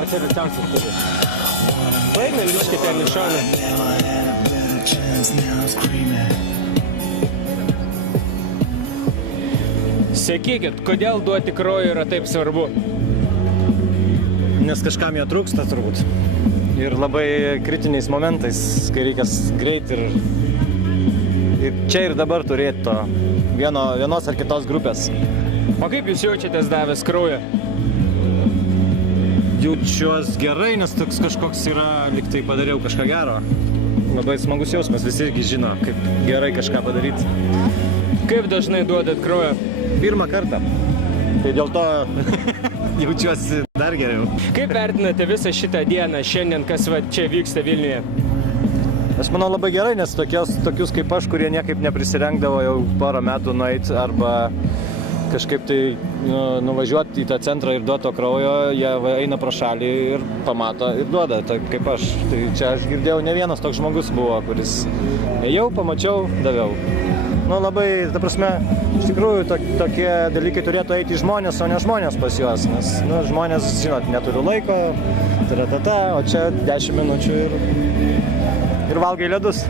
Pats rečiausias turi. Paėmė liškį ten į šoną. Sakykit, kodėl duoti kraujo yra taip svarbu? Nes kažkam jo trūksta turbūt. Ir labai kritiniais momentais, kai reikės greit ir čia ir dabar turėti to vienos ar kitos grupės. O kaip jūs jaučiatės davęs kraują? Jaučiuos gerai, nes toks kažkoks yra, lyg tai padariau kažką gero. Labai smagus jausmas, visi irgi žino, kaip gerai kažką padaryti. Kaip dažnai duodat kraują? Pirmą kartą. Tai dėl to jaučiuosi dar geriau. Kaip vertinate visą šitą dieną šiandien, kas va čia vyksta Vilniuje? Aš manau labai gerai, nes tokius kaip aš, kurie niekaip neprisirengdavo jau porą metų nueiti arba kažkaip tai nuvažiuoti į tą centrą ir duoti to kraujo, jie eina pro šalį ir pamato ir duoda, tai kaip aš. Tai čia aš girdėjau, ne vienas toks žmogus buvo, kuris ėjau, pamačiau, daviau. Labai, ta prasme, iš tikrųjų tokie dalykai turėtų eiti į žmonės, o ne žmonės pas juos, nes žmonės, žinot, neturiu laiko, o čia 10 minučių ir valgai ledus.